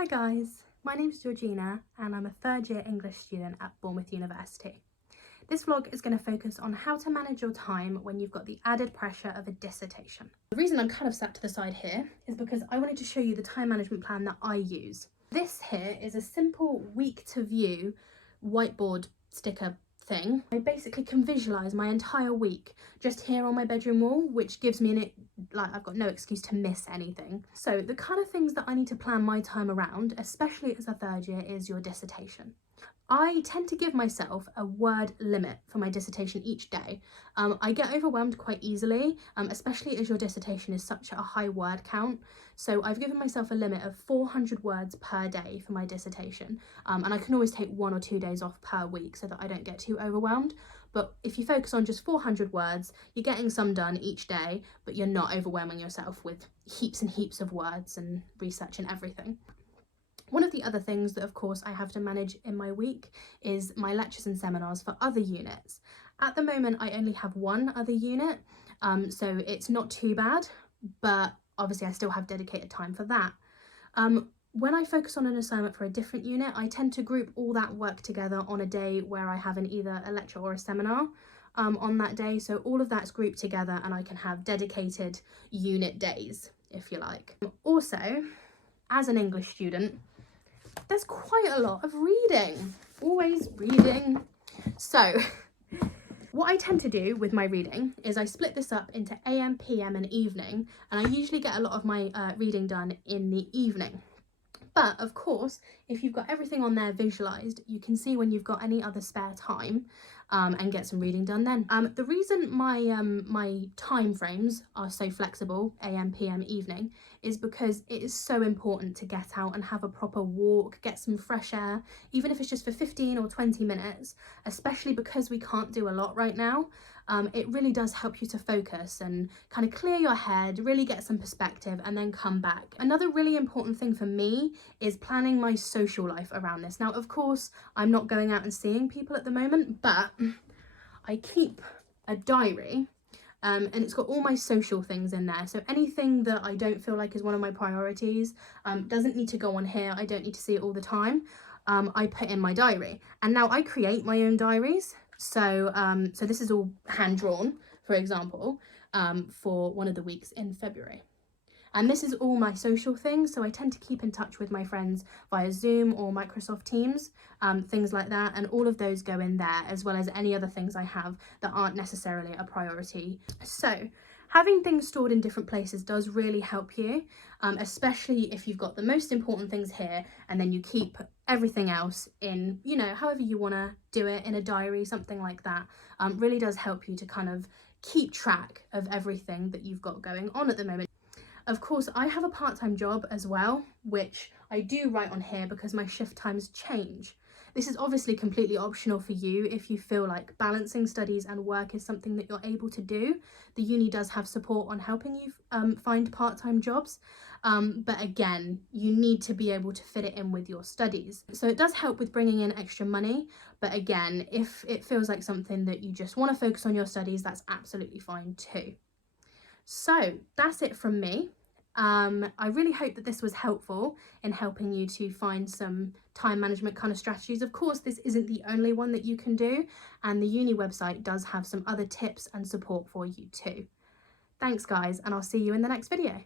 Hi guys, my name's Georgina and I'm a third year English student at Bournemouth University. This vlog is going to focus on how to manage your time when you've got the added pressure of a dissertation. The reason I'm kind of sat to the side here is because I wanted to show you the time management plan that I use. This here is a simple week to view whiteboard sticker thing. I basically can visualize my entire week just here on my bedroom wall, which gives me I've got no excuse to miss anything. So the kind of things that I need to plan my time around, especially as a third year, is your dissertation. I tend to give myself a word limit for my dissertation each day. I get overwhelmed quite easily, especially as your dissertation is such a high word count. So I've given myself a limit of 400 words per day for my dissertation. And I can always take 1 or 2 days off per week so that I don't get too overwhelmed. But if you focus on just 400 words, you're getting some done each day, but you're not overwhelming yourself with heaps and heaps of words and research and everything. One of the other things that of course I have to manage in my week is my lectures and seminars for other units. At the moment I only have one other unit, so it's not too bad, but obviously I still have dedicated time for that. When I focus on an assignment for a different unit, I tend to group all that work together on a day where I have either a lecture or a seminar on that day, so all of that's grouped together and I can have dedicated unit days, if you like. Also, as an English student, there's quite a lot of reading, always reading. So what I tend to do with my reading is I split this up into AM, PM and evening, and I usually get a lot of my reading done in the evening. But of course, if you've got everything on there visualized, you can see when you've got any other spare time and get some reading done then. The reason my time frames are so flexible, AM, PM, evening, is because it is so important to get out and have a proper walk, get some fresh air, even if it's just for 15 or 20 minutes, especially because we can't do a lot right now. It really does help you to focus and kind of clear your head, really get some perspective and then come back. Another really important thing for me is planning my social life around this. Now, of course, I'm not going out and seeing people at the moment, but I keep a diary and it's got all my social things in there. So anything that I don't feel like is one of my priorities doesn't need to go on here. I don't need to see it all the time. I put in my diary, and now I create my own diaries. So so this is all hand drawn, for example, for one of the weeks in February. And this is all my social things, so I tend to keep in touch with my friends via Zoom or Microsoft Teams, things like that, and all of those go in there, as well as any other things I have that aren't necessarily a priority. So having things stored in different places does really help you, especially if you've got the most important things here and then you keep everything else in, you know, however you want to do it, in a diary, something like that. Really does help you to kind of keep track of everything that you've got going on at the moment. Of course, I have a part-time job as well, which I do write on here because my shift times change. This is obviously completely optional for you if you feel like balancing studies and work is something that you're able to do. The uni does have support on helping you find part-time jobs, but again, you need to be able to fit it in with your studies. So it does help with bringing in extra money, but again, if it feels like something that you just want to focus on your studies, that's absolutely fine too. So that's it from me. I really hope that this was helpful in helping you to find some time management kind of strategies. Of course, this isn't the only one that you can do, and the uni website does have some other tips and support for you too. Thanks guys, and I'll see you in the next video.